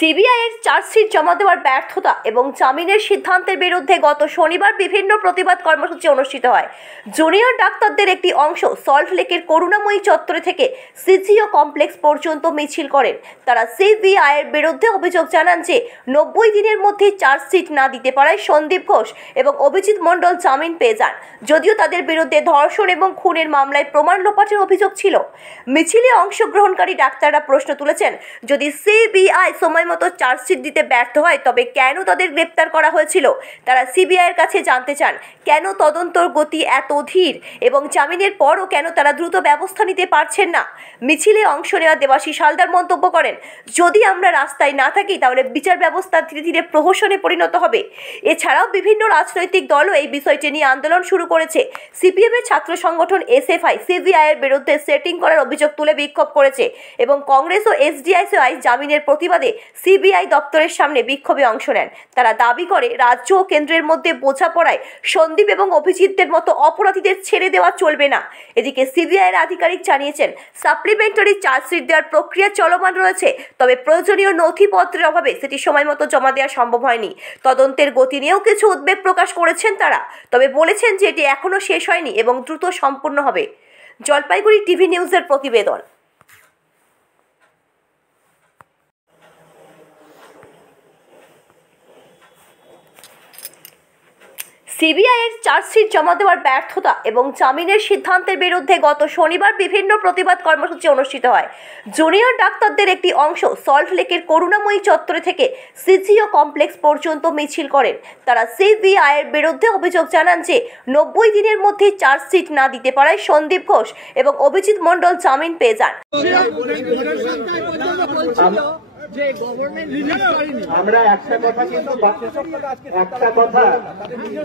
সিবিআইয়ের চার্জশিট জমা দেওয়ার ব্যর্থতা এবং জামিনের সিদ্ধান্তের বিরুদ্ধে গত শনিবার বিভিন্ন প্রতিবাদ কর্মসূচি অনুষ্ঠিত হয়। জুনিয়র ডাক্তারদের একটি অংশ সল্টলেকের করুণাময়ী চত্বরে থেকে সিজিও কমপ্লেক্স পর্যন্ত মিছিল করেন। তারা সিবিআইয়ের বিরুদ্ধে অভিযোগ জানান যে 90 দিনের মধ্যে চার্জশিট না দিতে পারায় সন্দীপ ঘোষ এবং অভিজিৎ মণ্ডল জামিন পেয়ে যান, যদিও তাদের বিরুদ্ধে ধর্ষণ এবং খুনের মামলায় প্রমাণ লোপাটের অভিযোগ ছিল। মিছিলে অংশগ্রহণকারী ডাক্তাররা প্রশ্ন তুলেছেন, যদি সিবিআই মতো চার্জশিট দিতে ব্যর্থ হয় তবে কেন তাদের গ্রেপ্তার করা হয়েছিল। তারা সিবিআইয়ের কাছে জানতে চান কেন তদন্তর গতি এত ধীর এবং জামিনের পরও কেন তারা দ্রুত ব্যবস্থা নিতে পারছেন না। মিছিলে অংশ নেওয়া দেবাশিস হালদার মন্তব্য করেন, যদি আমরা রাস্তায় না থাকি তাহলে বিচার ব্যবস্থা ধীরে ধীরে প্রহসনে পরিণত হবে। এছাড়াও বিভিন্ন রাজনৈতিক দলও এই বিষয়টি নিয়ে আন্দোলন শুরু করেছে। সিপিএমের ছাত্র সংগঠন এসএফআই সিবিআইয়ের বিরুদ্ধে সেটিং করার অভিযোগ তুলে বিক্ষোভ করেছে এবং কংগ্রেস ও এসডিআইসিআই জামিনের প্রতিবাদে সিবিআই দপ্তরের সামনে বিক্ষোভে অংশ নেন। তারা দাবি করে রাজ্য ও কেন্দ্রের মধ্যে বোঝাপড়ায় সন্দীপ এবং অভিজিৎদের মতো অপরাধীদের ছেড়ে দেওয়া চলবে না। এদিকে সিবিআইয়ের আধিকারিক জানিয়েছেন, সাপ্লিমেন্টারি চার্জশিট দেওয়ার প্রক্রিয়া চলমান রয়েছে, তবে প্রয়োজনীয় নথিপত্রের অভাবে সেটি সময় মতো জমা দেওয়া সম্ভব হয়নি। তদন্তের গতি নিয়েও কিছু উদ্বেগ প্রকাশ করেছেন তারা, তবে বলেছেন যে এটি এখনও শেষ হয়নি এবং দ্রুত সম্পূর্ণ হবে। জলপাইগুড়ি টিভি নিউজের প্রতিবেদন। সিবিআইয়ের চার্জশিট জমা দেওয়ার ব্যর্থতা এবং জামিনের সিদ্ধান্তের বিরুদ্ধে গত শনিবার বিভিন্ন প্রতিবাদ কর্মসূচি অনুষ্ঠিত হয়। জুনিয়র ডাক্তারদের একটি অংশ সল্টলেকের করুণাময়ী চত্বরে থেকে সিজিও কমপ্লেক্স পর্যন্ত মিছিল করেন। তারা সিবিআইয়ের বিরুদ্ধে অভিযোগ জানান যে 90 দিনের মধ্যে চার্জশিট না দিতে পারায় সন্দীপ ঘোষ এবং অভিজিৎ মণ্ডল জামিন পেয়ে যান। আমরা একটা কথা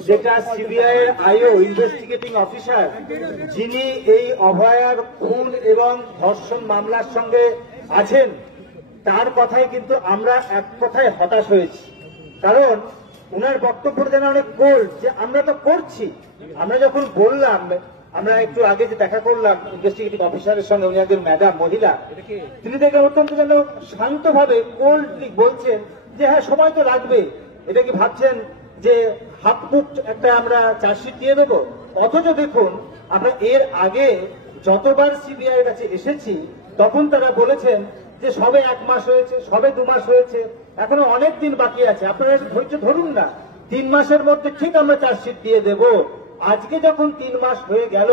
যেটা সিবিআই এর আইও ইনভেস্টিগেটিং অফিসার, যিনি এই অভয়ার খুন এবং ধর্ষণ মামলার সঙ্গে আছেন, তার কথাই কিন্তু আমরা এক কথায় হতাশ হয়েছি। কারণ ওনার বক্তব্য যেন অনেক কোল্ড, যে আমরা তো করছি। আমরা যখন বললাম, আমরা একটু আগে যে দেখা করলাম ইনভেস্টিগেটিং অফিসারের সঙ্গে, উনি একজন ম্যাডাম মহিলা, তিনি দেখলাম অত্যন্ত যেন শান্তভাবে কোল্ডলি বলছেন যে হ্যাঁ সময় তো লাগবে। এটা কি ভাবছেন যে হাফ কুকড একটা আমরা চার্জশিট দিয়ে দেবো? অথচ দেখুন, আমরা এর আগে যতবার সিবিআই এর কাছে এসেছি তখন তারা বলেছেন যে সবে 1 মাস হয়েছে, সবে 2 মাস হয়েছে, এখনো অনেক দিন বাকি আছে, আপনারা ধৈর্য ধরুন না, 3 মাসের মধ্যে ঠিক আমরা চার্জশিট দিয়ে দেব। আজকে যখন 3 মাস হয়ে গেল,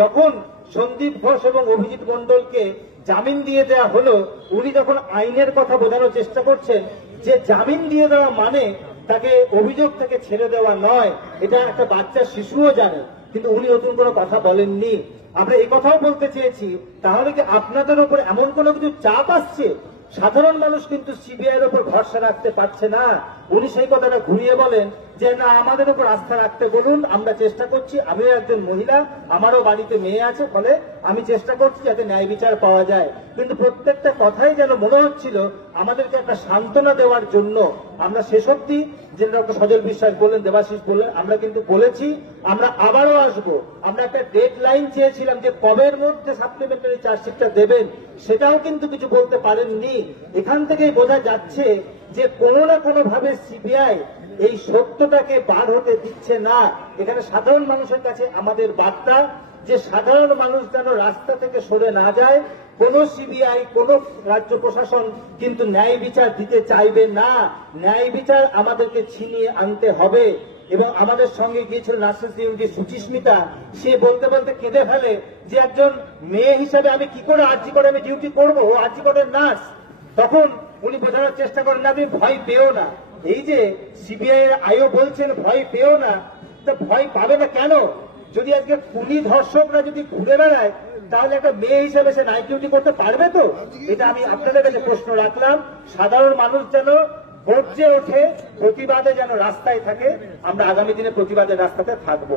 যখন সন্দীপ ঘোষ এবং অভিজিৎ মণ্ডলকে জামিন দিয়ে দেওয়া হলো, উনি যখন আইনের কথা বোঝানোর চেষ্টা করছেন যে জামিন দিয়ে দেওয়া মানে তাকে অভিযোগ থেকে ছেড়ে দেওয়া নয়, এটা একটা বাচ্চা শিশুও জানে, কিন্তু উনি নতুন কোনো কথা বলেননি। আমরা এই কথাও বলতে চেয়েছি, তাহলে কি আপনাদের উপর এমন কোনো কিছু চাপ আসছে? সাধারণ মানুষ কিন্তু সিবিআই এর উপর ভরসা রাখতে পারছে না। উনি সেই কথাটা ঘুরিয়ে বলেন যে না, আমাদের উপর আস্থা রাখতে বলুন, আমরা চেষ্টা করছি। আমিও একজন মহিলা, আমারও বাড়িতে মেয়ে আছে, ফলে আমি চেষ্টা করছি যাতে ন্যায় বিচার পাওয়া যায়। কিন্তু প্রত্যেকটা কথাই যেন মনে হচ্ছিল আমাদেরকে একটা সান্ত্বনা দেওয়ার জন্য। আমরা শেষ অবধি, যে ডক্টর সজল বিশ্বাস বললেন, দেবাশিস বললেন, আমরা কিন্তু বলেছি আমরা আবারও আসবো। আমরা একটা ডেড লাইন চেয়েছিলাম যে কবের মধ্যে সাপ্লিমেন্টারি চার্জশিটটা দেবেন, সেটাও কিন্তু কিছু বলতে পারেননি। এখান থেকেই বোঝা যাচ্ছে যে কোনো না কোনো ভাবে সিবিআই এই সত্যটাকে বার হতে দিচ্ছে না। এখানে সাধারণ মানুষের কাছে আমাদের বার্তা যে সাধারণ মানুষ যেন রাস্তা থেকে সরে না যায়। কোন সিবিআই, কোন রাজ্য প্রশাসন কিন্তু ন্যায় বিচার দিতে চাইবে না। ন্যায় বিচার আমাদেরকে ছিনিয়ে আনতে হবে। এবং আমাদের সঙ্গে গিয়েছিল নার্সেস ইউনিটি সুচিস্মিতা, সে বলতে বলতে কেঁদে ফেলে যে একজন মেয়ে হিসাবে আমি কি করে আরজি করে আমি ডিউটি করবো, ও আরজি করে নার্স। তখন উনি বোঝানোর চেষ্টা করেন না, তুমি ভয় পেও না। এই যে সিবিআই এর আইও বলছেন ভয় পেও না, তা ভয় পাবে না কেন? যদি আজকে খুনি ধর্ষকরা যদি ঘুরে বেড়ায়, তাহলে একটা মেয়ে হিসেবে সে নাইট ডিউটি করতে পারবে তো? এটা আমি আপনাদের কাছে প্রশ্ন রাখলাম। সাধারণ মানুষ যেন গর্জে ওঠে, প্রতিবাদে যেন রাস্তায় থাকে। আমরা আগামী দিনে প্রতিবাদের রাস্তাতে থাকবো।